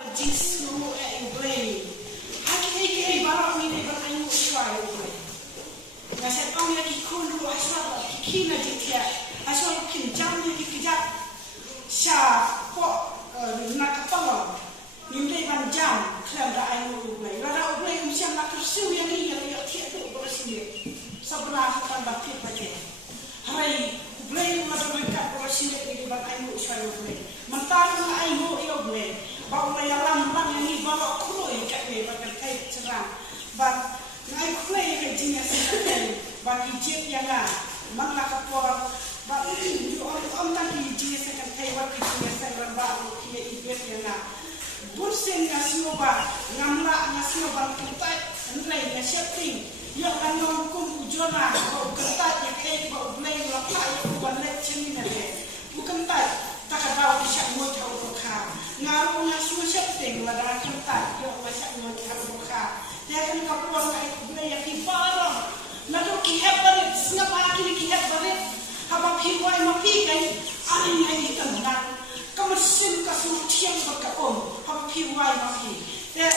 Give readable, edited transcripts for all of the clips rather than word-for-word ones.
Jisu blame. Haki barang ini bertanya usuai boleh. Nasihat orang yang kikulu asal kikina jitia asal kinjamnya kikijak sya kok nak tolong nimble panjang kelam dah ayu boleh. Lada boleh macam nak tersiu yang ini yang tiap tu bersih. Sebelah tambah tiap aja. Hari boleh macam mereka bersih ini bertanya usuai boleh. Mentang ayu boleh. Bawa yang yang ini bawa kuroi kat dia bakal kait cerang. Bak ngai kuroi ke jinya sekali. Bak ijip yang mang nak kapor. Bak you om tadi jinya sekali kait bak jinya sekali bak kia ijip yang bursen ngasioba ngamla ngasioba kentai nilai ngasepting. Yo kanong kum ujona bau kentai yang kait bau blay lapai bukan lek cemina dia. Bukan tai tak ada bisa muat tahu berkah. Ngaruh ngasuh setting pada kentai yo bisa muat tahu berkah. Dia kan kapuan kai budaya kibarang. Lalu kihat barit sengap lagi kihat barit. Habang hiwai mapikan ani ngai tenang. Kemesin kasih tiang berkaum. Habang hiwai mapi. Dia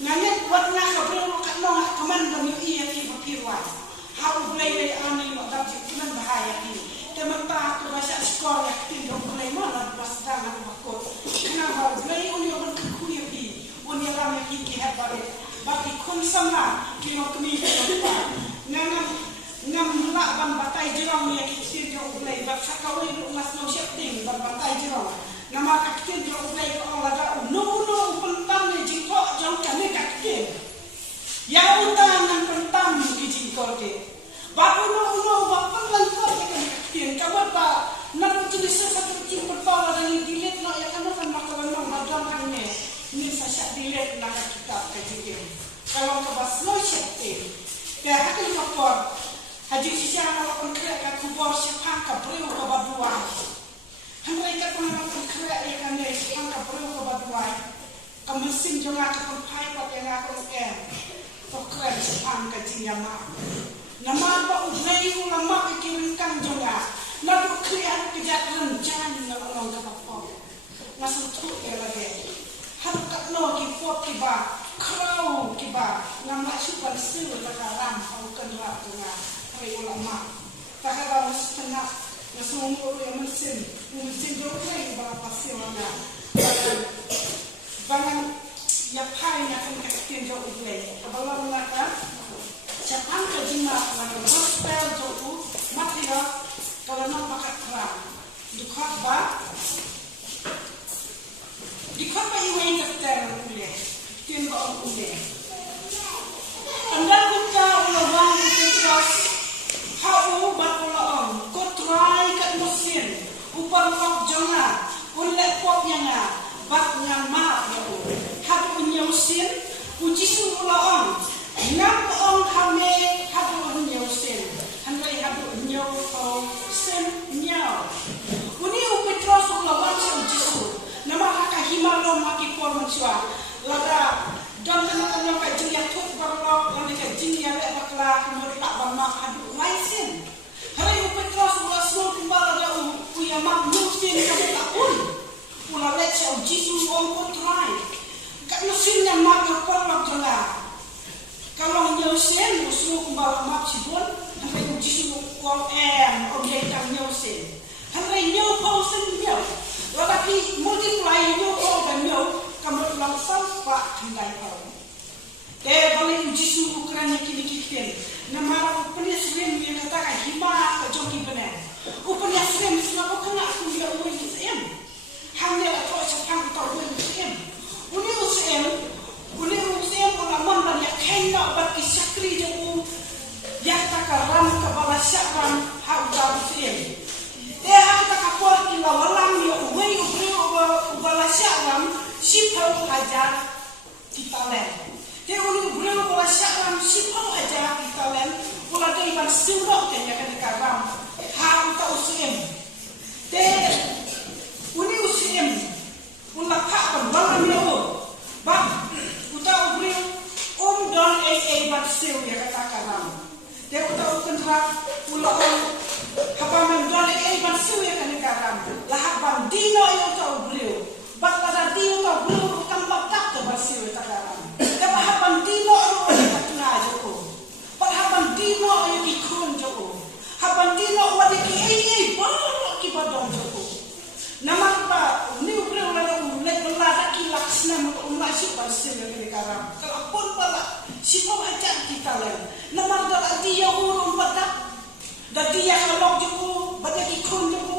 nganyat buat nak kabel kat nong keman demi iya habang hiwai. Habang belai ani mak jikinan bahaya ini. Teman-teman aku baca skor yang tinggal mulai mana bersedang aku makut. Kenapa mulai union berkuliah di union ramai kiki hebat. Bagi konsumlah kino kami berapa. Ngam lakban batai jerong yang kiki jauh mulai. Baca kawai rumah snow shifting batai jerong. Nama kaki jauh mulai kalau ada no pentam ni jikok jauh kami kaki. Ya utang yang pentam di jikok ke. Baru no bapak lantar yang kabar tak nak jenis satu tim berpower dan delete nak ya kan makanan macam macamnya ini saya delete nak kita kajian kalau kebas no shifting ya hakil kapor haji sisian kalau konkret kat kubur siapa kabriu kebaduan hendak kat orang konkret ya kan ni siapa kabriu kebaduan kemesin jangan kepai pat yang aku konkret siapa kajian nama apa ublay ulama bikinkan juga lalu krian kejadian jangan orang kapal masuk tu ya lagi harus kat no kipot kiba krau kiba nama super sil takaran kau kenal dengan hari ulama takaran setengah masuk umur yang mesin dokai berapa silnya bangan ya pai nak keketian jauh ublay kalau mereka siapa kejima dengan gospel jauh material kalau nak makan kerang, di khutbah iwan terter boleh, timbang boleh. Anda kita ulawang kita hau berpulang, kau try kat mesin, upar kau jangan, ulek kau yang bak nyamak ya, hau nyusin, uji ulawang, ngam orang kami hau nyusin, hendak hau nyau nyau. Uni upetros lawan Yesus. Nama haka himalo maki por mansua. Lada dan kena kat jinya tut barok dan kat jinya lek bakla kemudian tak bermak hadu laisin. Hari upetros ulasno kembali ada uya mak nusin yang tak pun. Ula lek Yesus on kontrai. Kat nusin yang mak porok jala. Kalau nyusin usno kembali mak sibun. Sampai Yesus orang objek yang nyusin. Sampai nyau pausen nyau. Tetapi multiply nyau dan nyau kamu langsung pak tinggal kau. Balik Yesus kerana kini. Nama penyesrim yang katakan hima kejoki benar. Penyesrim sebab kena aku dia uang kisem. Hanya atau sepang atau uang kisem. Uni usem orang dan yang kena bagi sakri jauh. Yang takaran kepala syakran hak usem. Hak takapor ila walang ya uwei ubala syakran sipau hajar kita len. Dia uni ubala syakran sipau hajar kita len. Pula dia iban sirok yang akan dikaram. Hak tak usem. Dia uni usem. Pula kak walang ya bak utau ubri don bat siu ya kata karam. Dia utau kendra pula hapaman don bat siu ya kata karam. Lah habang dino ya utau ubri. Bak pada dino utau ubri dia urun padak. Dadi ya kalau juku, bagai ikon juku,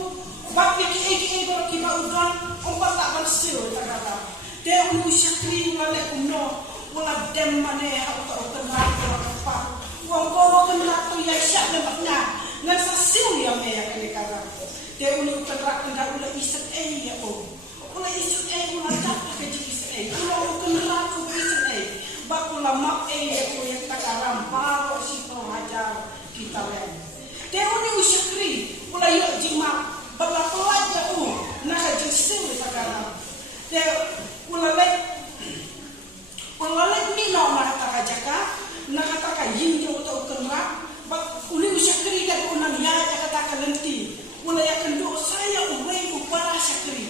bab ya ki baru ki baudan, umpat tak bersil tak kata. Dia unu syakri ulale umno, ulah dem mane auto tenang apa. Wong bawa kena tu ya syak lepatnya, ngan sasil ya me ya kene kata. Dia unu tenrak kena ulah isat ya o. Ulah isat ulah tak ke isat ulah kena ku isat bab ulah mak ya o yang tak aram bawa situ hajar kita lain. Dia uni usyakri, pula yuk jimak, berlakuan je nak jisil sekarang. Dia pula lek ni nak kata jaka, nak kata yin je untuk kenrak, uni usyakri kan unang ya kata lenti, pula yang kenduk saya uway upara syakri,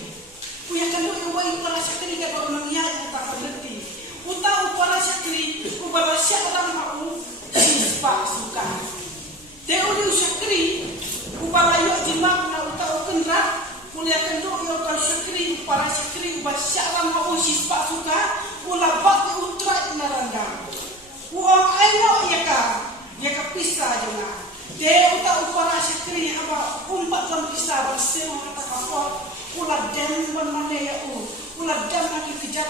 punya kenduk uway upara syakri kan unang ya kata lenti, utang upara syakri, upara syakram aku sispa suka. Dia uli syakri, upara yuk jimak na utau kendra, kuliah kenduk yuk kau syakri, upara syakri, upara syaram mau sispa suka, ulah bak utrat naranda. Uang ayo ya ka pisah jona. Dia utau upara syakri, apa umpat dalam pisah bersih kata kapal, ulah dem mana ya ulah dem lagi kejat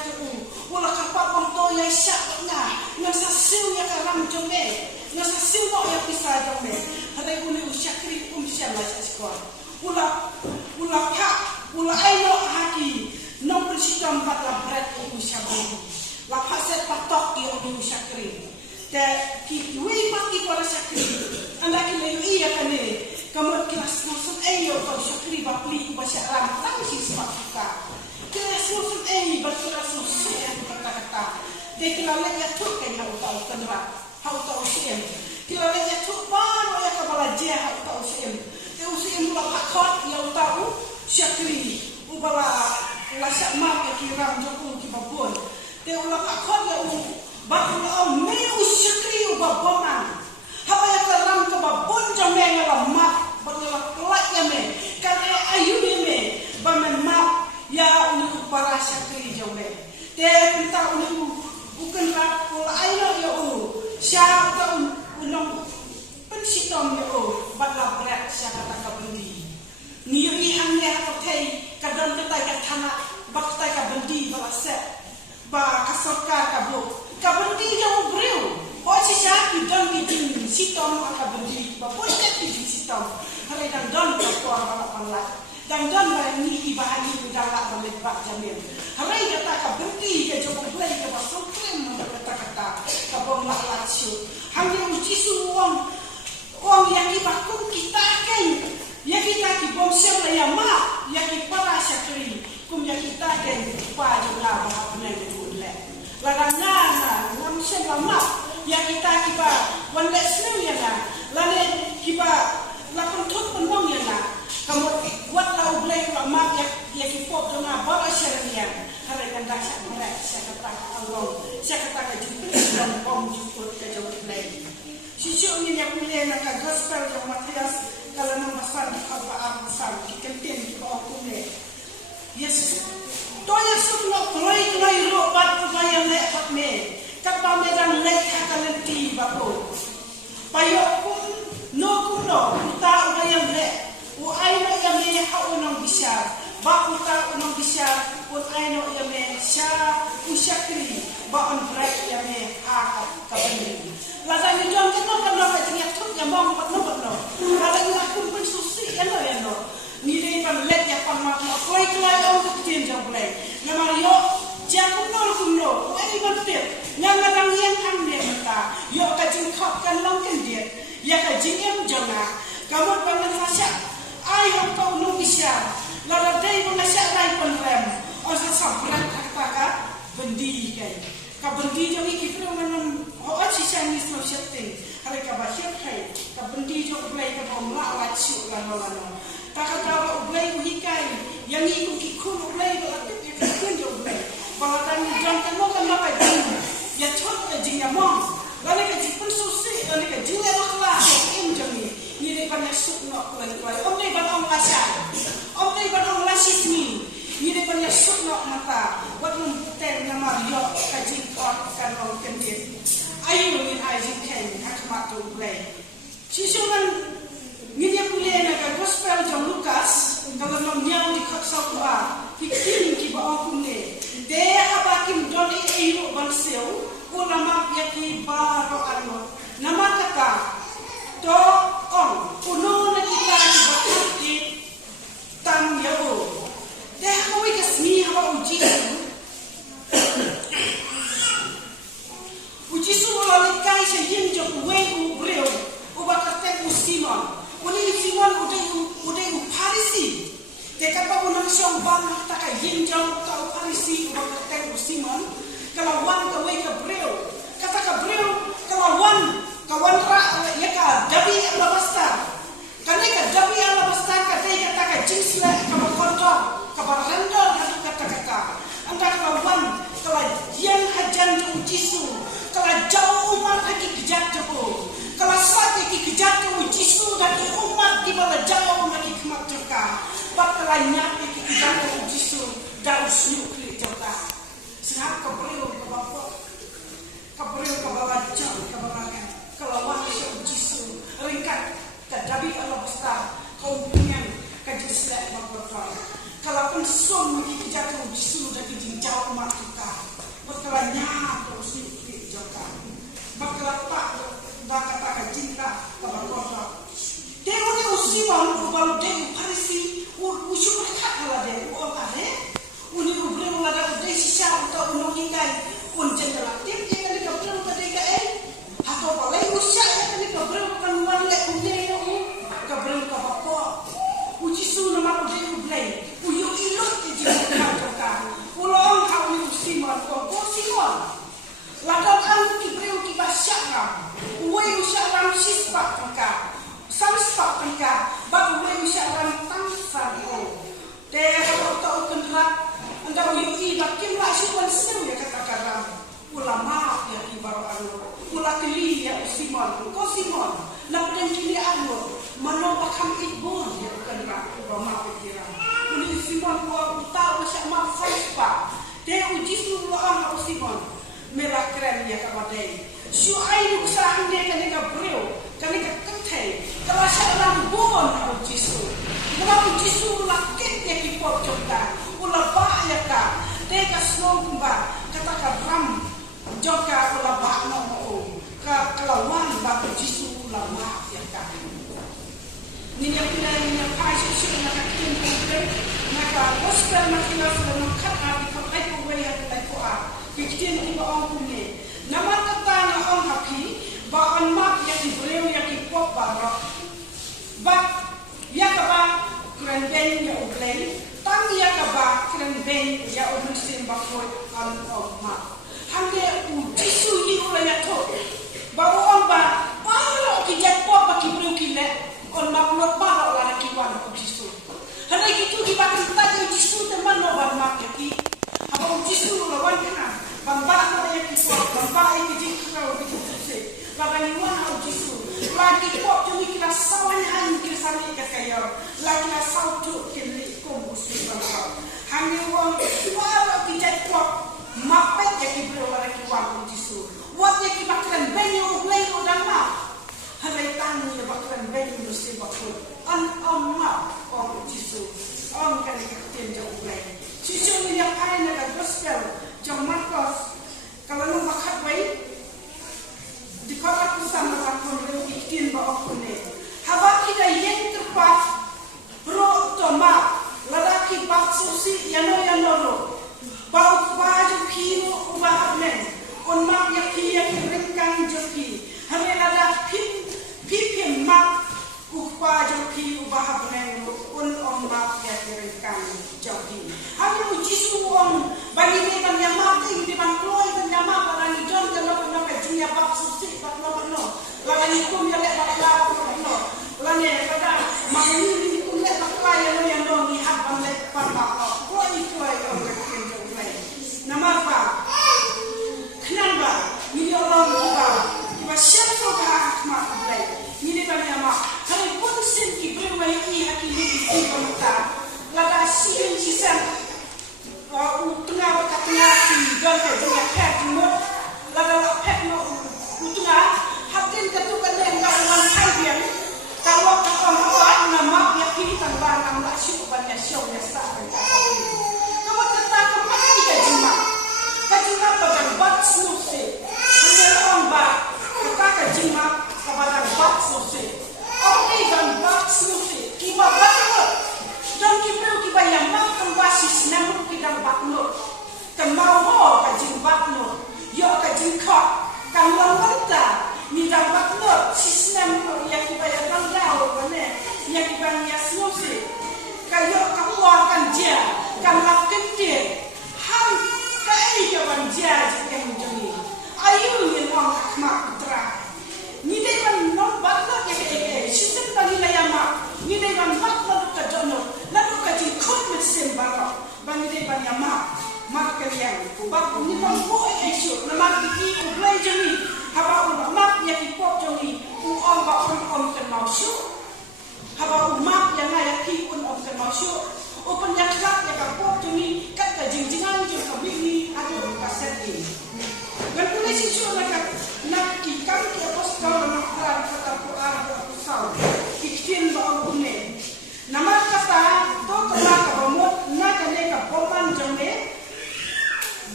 ulah kapal konto ya syakna, nasa siu ya karam jome. Nasa siwa ya pisah jome, hari uni usyakri siapa sekolah, ulah pak, ulah ayo haki, nombor sistem 4 berat usyabi, lapar set patok dia uni usyakri, dan kiwi pagi para syakri, anda kira iya kan ni, kamu kelas maksud ayo kau syakri bapli ubasyaram, tahu sih sebab suka, kelas maksud ayo berkelas maksud yang kata-kata, dia kira lagi tu kena utau kenra. Hau tahu siam, kalau dia tu baru ya kepala dia hau tahu siam. Dia usiam pula pakot yang tahu syakri, ubala lasak mak yang kiram jauh kibabun. Dia ulah pakot yang baru me syakri ubabonan. Hau yang keram kibabun jamai ngalah mak, berlah kelak ya me. Kalau ayu me, bamen mak ya untuk para syakri jamai. Dia minta untuk bukan rak pula ayo ya siapa unong pensitom ya batla berat siapa tak bendi ni angnya pakai kadang kita kat tanah bakta ka bendi balaset ba kasorka ka bu ka bendi jauh breu siapa dan bijin sitom ka bendi ba potet bijin sitom hari dan don ka tuan balak dan don ba ni ibahani udala balik bak jamil hari kata ka bendi ke jauh play ke basuk kata kabong lalatsu hanya uji suwang yang ibakum kita kan ya kita ki bom siapa ya mak ya ki para syakri kum ya kita kan pa jula bahapna dule ladangna ngam siapa mak ya kita kiba wanda snu ya na lane kiba lakon tut penong ya na kamu buat lau blay mak ya ki pop dona bara syarian hari kan dasar mereka saya kata Allah saya kata jemput dan bom jemput ke jauh lagi. Sisi ini yang punya nak gospel yang Matias kalau membahas apa besar dikentin di bawah punya. Yes, doa semua kelai robat upaya lepat me. Kata medan lekat kalenti bako. Payokun no kuno kita upaya le. Uaino yang me hau nang bisa. Bak kita unang bisa pun aino yang me sya usyakri ba on break yang me ha kabeni lada ni jom kita kan nak tinyak tu yang bang pat no lada ni aku pun susi eno ni le kan let ya pan mak koi klai on tu tin jom play na mario jangan kuno ai betul yang kadang yang kan dia mata yo ka jing khap kan long kan dia ya ka jing em jona kamu pangan fasya ai hom kau no bisa lada dai mengasyak rai penrem osa sabrak kata bendi kai ka bendi jo iki pro manam o sisa ni so shete hari ka basyat kai ka bendi jo play ka bom la la chu la no ta ka ta play uhikai yang iku kikun play ba atik ya kun jo play ba dan jam kan no kan ba jing ya chot ka jing ya mong la ka jing pun so si la ka jing la la em jo ni le pa na suk no ko la om nei ba om la sha om nei ba om la shi ni ni de ban suk no mata wat mum ten na mario ka jing ko kan no ken dia ayu ni ai jing ken hak ma tu play Sisunan nginya punya naga gospel John Lucas kalau namanya di khotsa tua kikin ki ba kumne de abakim doni eyo banseu ulama yaki baro ano nama kata to on uno na kita ki bakati tam yabo de hawi kasmi hawa uji su lalu kai se yin jok wei breu ubakate Simon uni Simon udah Parisi dekat pa unang siyang bang taka yinjang ka Parisi ubakate Simon kalawan ka wei ka breu kata ka breu kalawan ra ya ka dabi alabasta kani ka dabi alabasta ka dei kata ka jinsla ka makonto ka barando kata anda kalawan kala yang hajan tu Jisu kala jauh umat lagi kejat jauh kala saat lagi kejat tu Jisu dan umat di bawah jauh lagi kemat juga bakal nyat lagi kejat tu Jisu dan nyukli juga senang kebreu ke bawah kebreu ke bawah jauh ke bawah kalau waktu Jisu ringkat ke dabi alabasta kau punya kejislah makotor kalau pun som lagi kejat tu Jisu dan jauh umat kita bakal nyat terus nyukli juga bakal tak kata cinta kepada Allah. Dia ni usiman ubal dia Parisi usum mereka kalau dia ubal uni ubal ada dia sisa atau unongingkai unjendela dia kan dia ubal pada dia atau boleh usia kan dia ubal kanuan le unjendela ubal kabapa uji su nama dia ubal uyu ilot dia kata ulang kau usiman kau usiman ladang kan kibreu kibasyaram uwe usyaram sispak tengka samspak tengka bak uwe usyaram tangsan deh kalau tahu kendrak anda uyu bakim lah siwan seru ya kata-kata ulama ya ibarat anu ulakili ya Simon kau Simon napdan kini anu mano bakam ibon ya kendrak ulama pikiran uni Simon kau tahu usyaram samspak deh uji sulu ang Simon merah keren ya kawadai syuai usaha dia kan dia breu kan dia kentei kalau seorang bon au Jisu kalau Jisu lakit ya ki pop jota ulaba ya ka dia ka snow kumba kata ka ram joka ulaba no ka kelawan ba Jisu ulama ya ka ni yang punya passion sih nak kitin maka gospel makina sudah kat abi ka ai ko we ya ai ko a kitin ti ba on punya nama kata na on happy ba on map ya di breu ya ki pop ba ba ya ka ba kren ben ya ublei tam ya ka ba kren ben ya ublei ba ko on map hande Jisu yi ula ya to ba on ba ki ja pop ba ki breu ki le on map not ba la ki wan Jisu hande ki tu ki ba kita Jisu teman no ba map ya ki apa Jisu la wan kana bamba ya ki pop bamba ya ki kau ki se lagi wan au Jisu lagi pop tu ki la sawan han ki sami ka kayo lagi la sau tu ki li ko musi bamba hangi wan wa ki ja pop mapet ya ki bro la ki wan Jisu wat ya ki bakran benyo ublei o dama halai tanu ya bakran benyo musi bakul an amma o Jisu on kan ki tin ja ublei Jisu ni ya pai na ka gospel John Marcos kalau lu makat baik di kota kusama lakon lu ikin ba okune haba kita yang terpas bro toma ladaki pak susi yano bau baju kino ubah men on mak ya kia ringkang joki hame lada pipim mak baju ki ubah men on mak ya ringkang joki hame Jisu on bagi dia yang mati di ban kloi dan nyama pada ni John kalau nak junya bab suci bab no lawan hukum yang lek bab no lawan kada mangni ni hukum lek bab yang no ni hak ban lek ban bab ko itu ai orang kenjo lai nama apa kenapa ni orang kita siapa ka mak lai ni dia ban nyama hari pun sin ki berwai ni hak ni di kota lada sin sisan tengah katanya tinggal ke dunia pet lalu pet no tengah hatin ketukan yang kawan hai dia syuk banyak syuk ya sa kan kamu tetap kembali ke jima badan bat susi hanya orang ba kita ke jima badan bat susi orang ikan bat susi kiba batut dan kiba yang mak kembasi senang kita batut kemau ho ke jim batut yo ke jim kok kan lamanta ni dan batut senang ya kiba yang langau bane ya kiba ya susi kayo kamu akan dia kan lakukan dia ham kai ke dia yang jeni ayu yang orang mak terang ni dai man non batut ke sistem bagi layama ni dai man batut ke jono lalu ke jin khut mesin barok bagi dai ban yama mak kalian bab ni pun ko isu nama diki ublai jeni haba mak ya ki pop jeni on ba on kan mau syu haba mak yangaya ki on kan mau syu open yang klak ya ka pop jeni kat ka jingan je ka bini adu ka seti dan polis isu nak ki kan ki apos kau nak kata Quran aku sau kitin baune nama kata to kala ka bomot na ka ne ka boman jame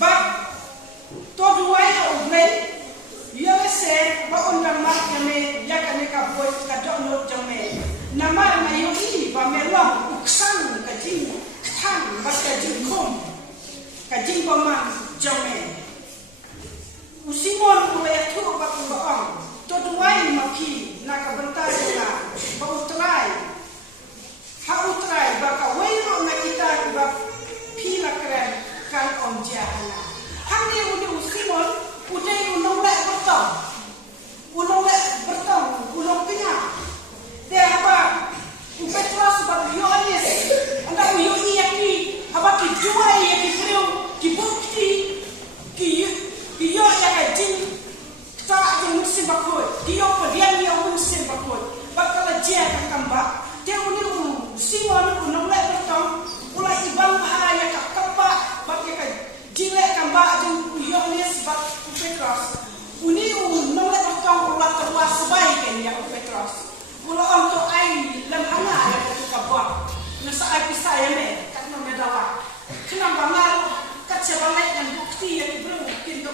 ba to duai ka ublai ya se ba on dan mak jame ya ka ne ka boy ka do no jame nama na yogi ba melong uksan ka jing kan ba ka jing kom ka jing boman jame usimon ulai tu ba ku baang to duai maki na ka bentar na ba utrai ha utrai ba ka wairo na kita ba pila keren kan om jahana hang ni usimon udai unong le bertong ulong kenya dia apa Petros ba yonis anda yo yaki apa ki juai yaki freu ki bukti ki yo ya ka jin ta jin musim bakoi ki yo podian yo musim bakoi bakala dia ka kamba dia uni simon unong le bertong ula ibang bahaya ka kapa bakya ka jile kamba jin yonis bak Petros uni unong le bertong ula terwas baik kan ya Petros ula untuk ai lam hanga ya ka buat nasa ai pisaya me kat no medawa kenapa mal kat sebalai dan bukti yang belum kinto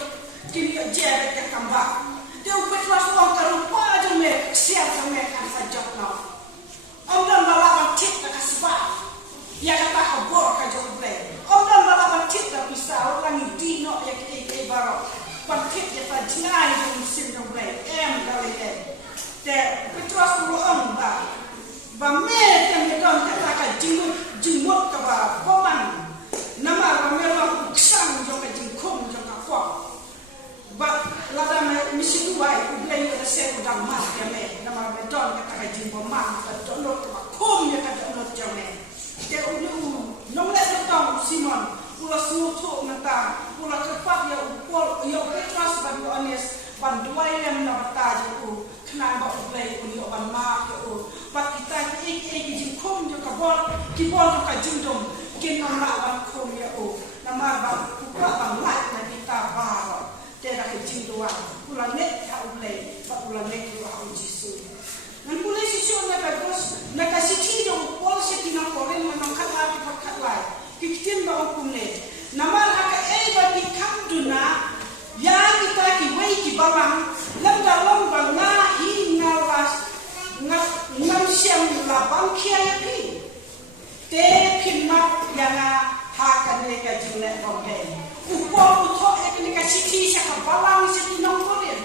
kinto jere ka kamba dia Petros orang terupa aja me siap me kan sajak no om dan balaban tit ka kasba ya kata kabor ka joble om dan balaban tit ka bisa orang dino ya ke baro paket ya ta jinai dum sin joble kali te Petros ulang ba me tem don kata ka jingmut ka ba boman nama ba me ba uksan jo ka jingkom jo ka fo ba la da me misi duai ublai ka se ko dang ma ya me nama me don kata ka jingbom ma ka don lo ka kom ya ka don lo jo me te unu nong le don Simon ula sutu mata ula cepat ya upol ya Petros ba yo anes ban duai lem na bata jo kena ba ublai uni oban ma ko pat kita iki jingkom jo ka bol ki bol ka jingdom kin na ma ban kom ya o nama ba ukra ban lai na kita ba te ra ke jingdoa ula net ka ublai ba ula net ula o jisu nan pula si na ka bos na ka siti jo pol se ki na koren na kan ha ki pat lai ki tin ba o kumne nama ka e ba ki kam duna ya kita ki wei ki balang lam da long ba na hi na was ngam siam la bang kia ya pi te pin ma ya na ha ka ne ka jine bong he upo uto e ni ka siti sa ka balang se ti nong koren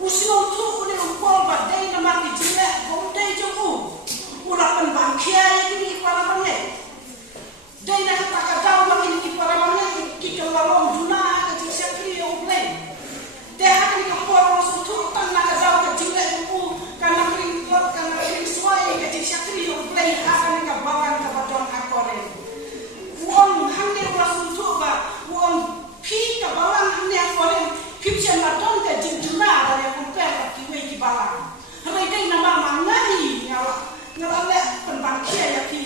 usno tu ule upo ba dei na ma ki jine bong dei jo u ula pan bang kia ya ni para bang he dei na ka ka dau ma ki para bang he ki ka la long duna ka ti se pri o play de ha ni ka po so tu tan na ka dau ka jine u kana suai ka ti sakri yo play akan ka bawan ka badon akore uang hande rasul tu ba uang pi ka bawan hande akore pi chen badon ka jinjuna dari kompel ki we ki bawan hari dai nama mangai ngala le penbangkia ya ki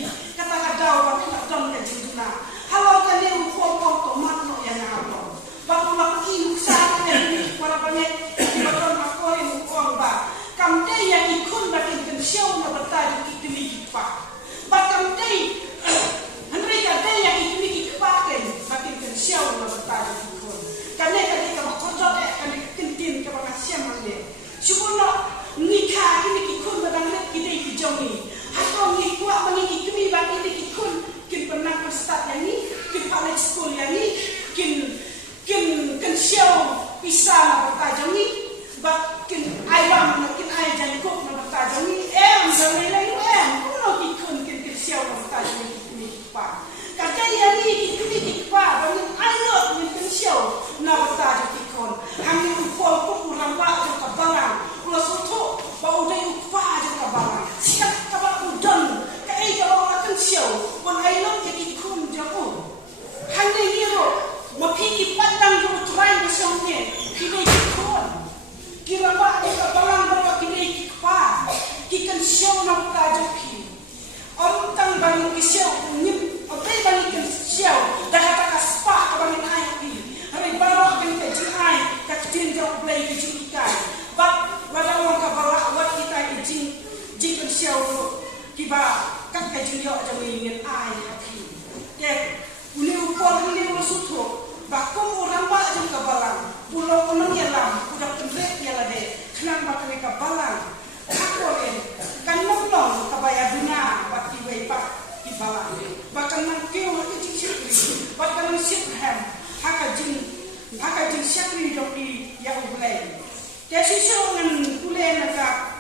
jing syakri doki ya ublay te sisyo ngan kule naka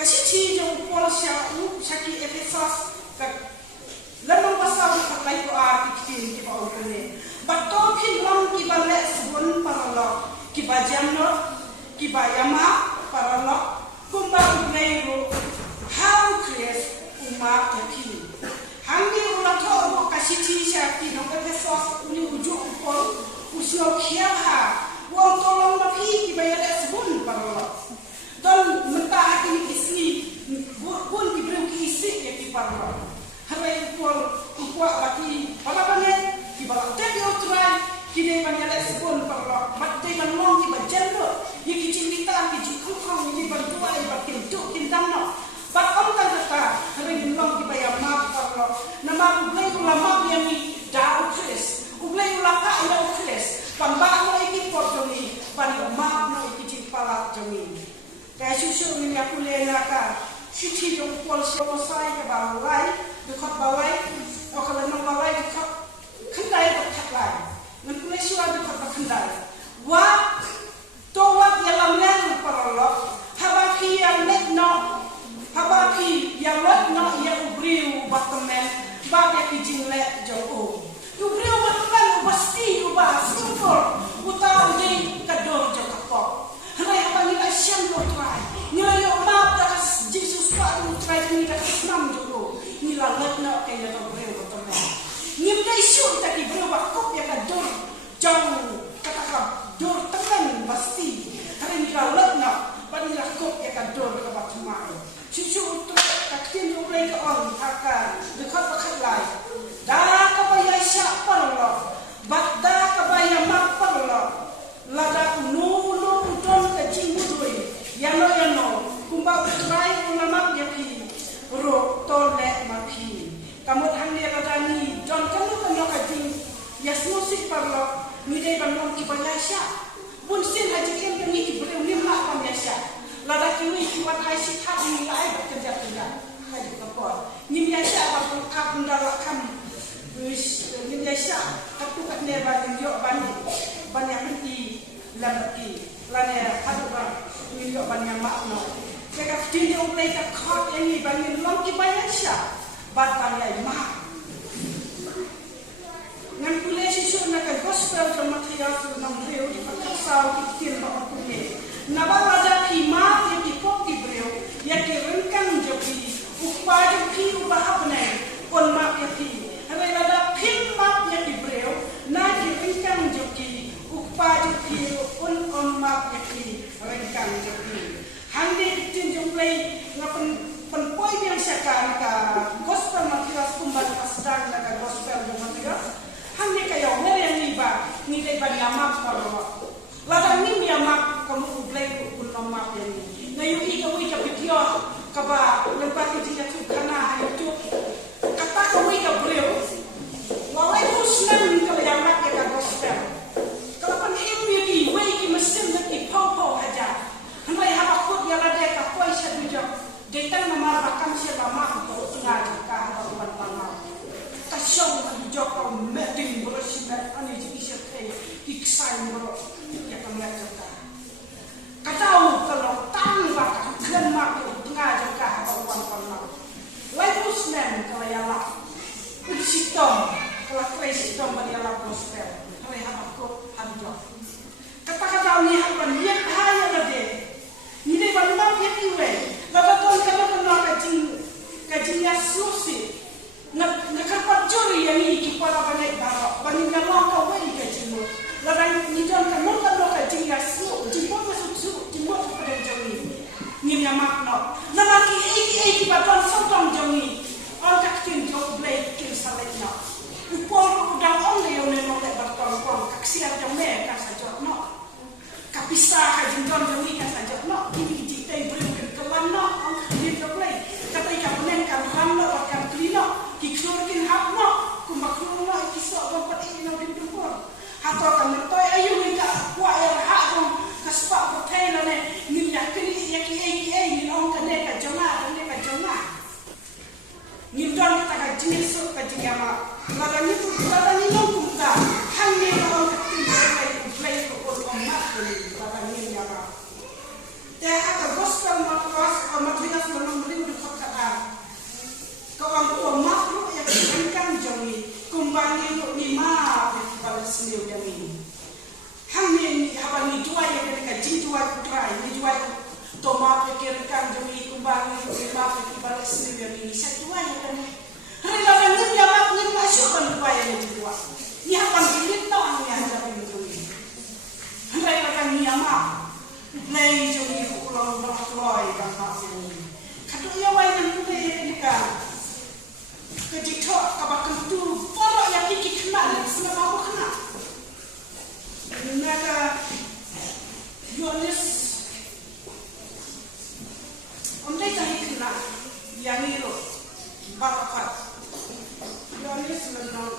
kasiti jong polsya syaki efesos ka lamang pasal pakai ko artikin ki pa ukune bato kin long ki bale subun paralo ki bajamno ki bayama paralo kumba ublay ro how create umat yakin hangi ulato kasiti syaki no efesos uni uju upol usio kiaha wong tolong mapi ki bayale subun paralo dan mentah ini isi pun diberi isi ya di parlo. Hari pun kuat lagi pada banyak di bawah tapi utrai kini banyak sebun parlo. Mati banong di bajan lo. Ia kicin kita kicin kongkong ini berdua ini berkintuk kintam no. Bakam tak kata hari banong di bayar map parlo. Nama ublay ulama yang ni dah ukris. Ublay ulama yang ukris. Pambak lo iki pot joni. Pan map lo iki kicin palat joni. Kaya susu ni aku lelaka, siti jom pol siapa ke balai, dekat balai, kalau nak balai dekat kendai dekat lain, nak kulai siapa dekat kendai. Wah, tawat yang lemah paralog, habaki yang letno, habaki yang letno yang ubriu batamen, bagi kijing let jauh. Ubriu batamen pasti ubah simpul, utang di kador jauh kapok. Hai apa ni asyam lo try. Nila yo map da Jesus pa lo try ni da nam jo. Nila let na kay na breu ko tama. Nim dai shu ta ki breu ba kop ya ka dor. Jang kata ka dor tekan pasti. Hari nila let na pa nila kop ya ka dor ka ba tama. Shu tu ka tin lo breu ka on ka de khat ba khat lai. Da ka ba ya sha pa lo. Ba da ka ba ya map pa lo. Lada no don ka jingudoi yano kumba utrai ulama yapi ro tole mapi kamu hande lada ni don kamu kan ka jing yasno sik parlo ni dei banon ki banyasha bun sin haji kem ni ki bule ni ma pam yasha lada ki wi ki wat hai sik ha ni lai ba kerja haji kapor ni yasha ba pun kap ndala kam wis ni yasha kaptu kat ne ba ni yo banyak henti lamati lane haduba ni yo banyak makno kaya tinje ulai ka khot ini banyak long ki banyak sya bat banyak mak ngan kule sisu na ka gospel to material to nam reu di pakasau ki tin ba kule na ba ada ki ma ki pok ki breu ya ki rengkan joki upa joki upa apne on mak ya ki hari ada pin mak ya ki breu na ki rengkan joki upaju kiro on map yakni rengkang joki handi tin jumlai ngapen penpoi yang sekarang ka gospel material kumbat asdang naga gospel material handi kayo mere yang niba ni dei ban map paro lada ni ya map kamu ublai kun map yang ni na yu i ka wi ka video ka ba lempat ti ya tu kana youtube kata ka wi ka breu walai muslim ka ya map ka gospel kapan ini di wei mesin lagi pau aja. Hendak apa kod yang ada ka poi sedujok. Detan nama rakam siapa mah tu tengah ka apa pan. Tasong sedujok kau meding bersibat ani jadi sekai iksan bro ya kamu lihat ka. Katau kalau tanpa kemak tu tengah ka apa pan. Lai muslim kalau ya lah. Usitom kalau Kristum bagi Allah gospel. Hari apa kod hamdo. Kata-kata ni apa ni haya lade. Ni dei ban mam ya kiwe. Lada ton kana kajing ya susi. Na kapat juri yang ni ki pala banai baro. Bani na ka wei kajing. Lada ni ton kana kajing ya su. Jimbo su jimbo pada jami. Ni ya makno. Lada ki baton sotong jami. All kaktin jok blade kin saletna. Upor udah on le yon no le baton kaksiar jame ka sajot no. Kapisa ka jindon jami ka sajot no. Ini jite bring ke kelan no. Ni jok le. Kata ka penen kan ram no kan klino. Ki klorkin hap no. Kumakru no ki so lompat ini no din dukor. Hato kan toy ayu ni ka kwa ya ha dong kaspa ko taina ne. Ni ya kini ya ki ni on ka ne ka jama Nindon kita kaji esok kaji ama. Lada ni nongkum ta. Hanya orang ketinggalan play bangi ni ma pada sini yang ini. Kami haban ni dua yang mereka dua try, ni dua tomat pikirkan demi kumbangi ni ma pada sini yang ini. Satu yang kami hari lawan ni yang mak ni masuk kan dua yang dua. Ni haban bilik tahu ni ada begini. Hari lawan ni yang mak lain jadi ulang berkeloy kan mak ini. Kadang yang lain pun ni kan. Ketika kabak kentu, orang yang fikir kenal, semua mahu kenal. Mereka Yohanes, mereka kenal yang itu barakat. Yohanes menang.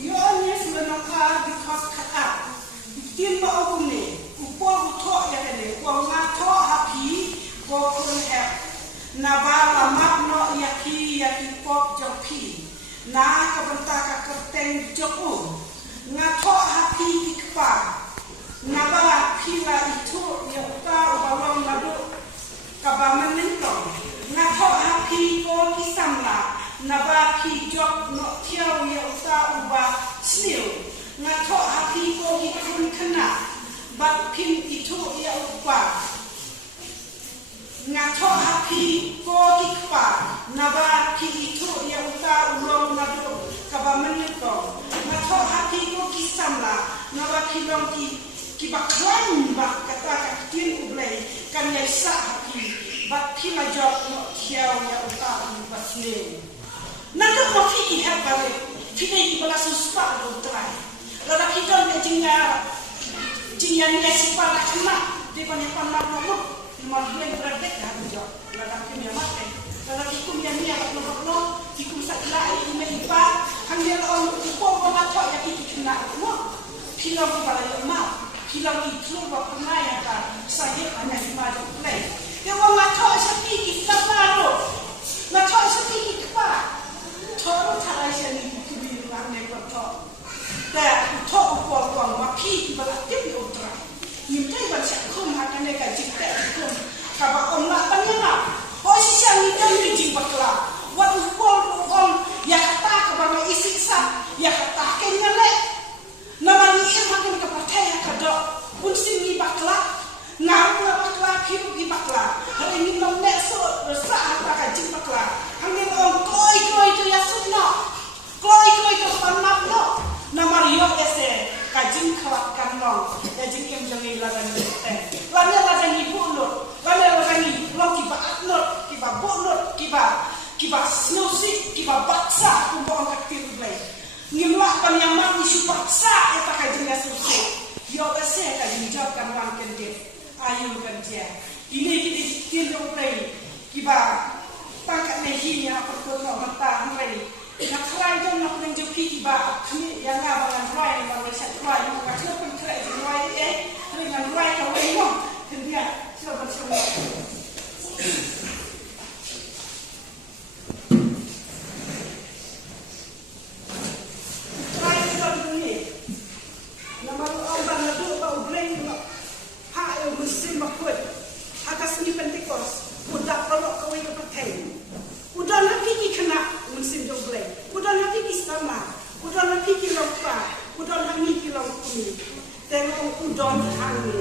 Yohanes menangkap because kata timba ogum ni upol utok ya kene ko ngato hapi ko kun hep na ba magno yaki pop jopi na kabenta ka kerteng jopu ngato hapi ikpa na ba pila itu ya ta ubalong nadu kabamen nento ngato hapi ko kisamla na ba pi jok no tiao ya ta uba sniu ngato hapi ko ikun kana bak pin itu ya upa ngato hapi ko ikpa naba pi itu ya uta ulong nado kabamen ko ngato hapi ko kisamla naba kilong ki baklan bak kata katin ublay kan ya sa hapi bak pila jok no tiao ya uta ubasne nado ko fi ha bale fi bala suspa do trai lada kita ni jingnya ni siapa nak kena di mana pandang kamu nomor dua berdek dah jauh lada kita mati lada kita ni apa nomor kita sakla ini melipat hanya orang upor orang yang kita kena no kilau balai mak kilau itu waktu naya kan saya hanya di mana play dia orang macam seperti kita baru macam seperti kita thoro thai seni kubi lang ne koแต่ทุกคนหวังว่าพี่ที่บรรลุที่อุตรายิ่งใจบรรลุคุ้มหากันในการจิตแต่คุ้มกับองค์ละตั้งยังไงเพราะสิ่งที่ยังมีจริงบักลาว่าทุกคนอยากตากับบรรลุอิสิสักอยากตาเก่งนั่นแหละนามันนี่มันก็กับประเทศกระโดดบุญสิ่งมีบักลาน้ำละบักลาผิวมีบักลาhari iniน้ำแน่สุดsaatตากันจิตบักลาทั้งนี้องค์กลอยตัวยัสุดเนาะกลอยตัวปันนับเนาะnama Rio ese kajin kelak kanong kajin kem jangi lagan teh lanya lagan ibu nur lanya lagan ibu lo kiba atnur kiba bonur kiba snusi kiba baksa kumbang kaktir blay ngimlah panyaman isu baksa eta kajin ngasusi Rio ese kajin jawab kanong kende ayu kende ini kita tindong blay kiba pangkat nehinya perkono mata blay nak kerai jom nak menjadi kiba kami yang ngabalan kerai yang Malaysia kerai yang macam pun kerai kerai dengan kerai kau ini kemudian siapa bersama kerai kita begini nama orang nadu bau bleng hak yang muslim makut atas ni Pentecost udah pelok kau yang bertemu udah nanti kena musim doble, udah nanti sama, udah nanti kilompa, udah nanti kilompi, tengok udah hangi,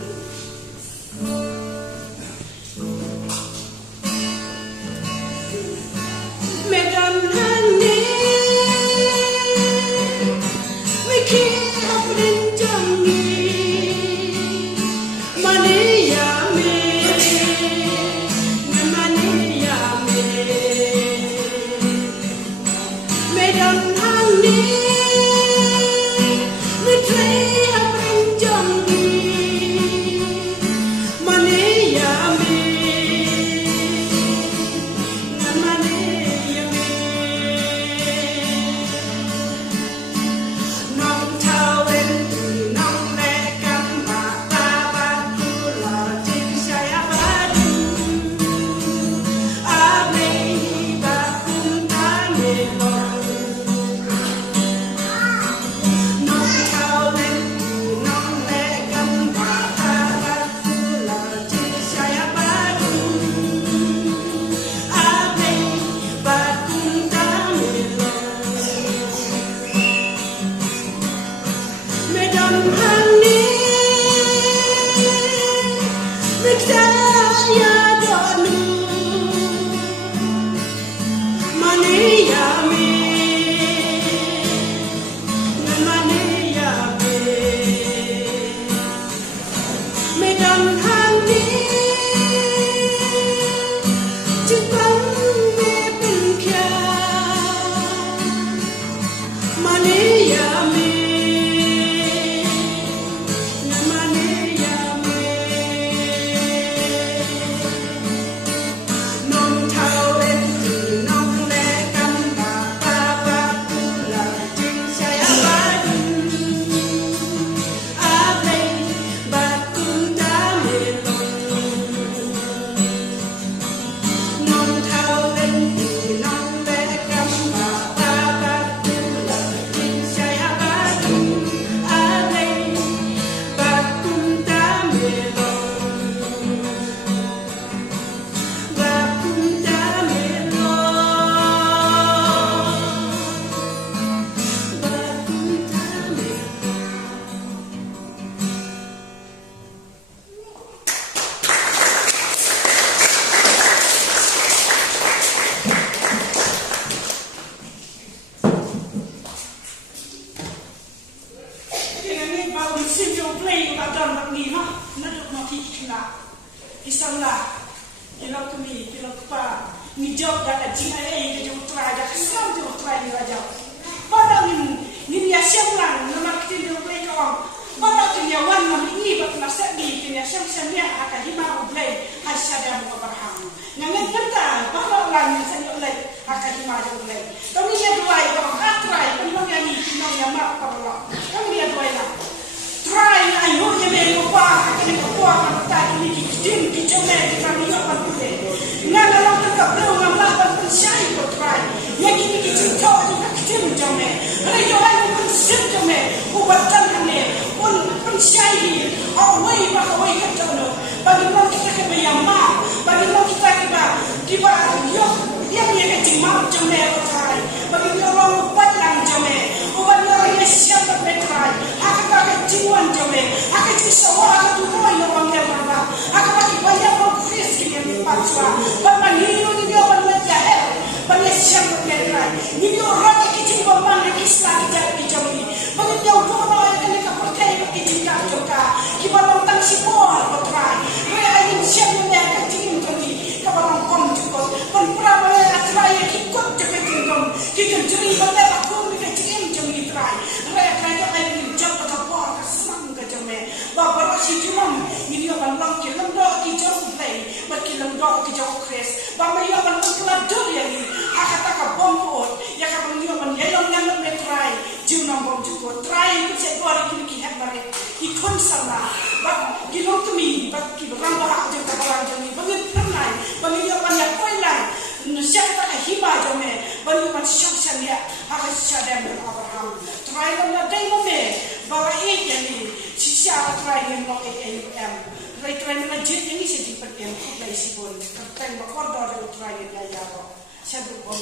Saya berbuat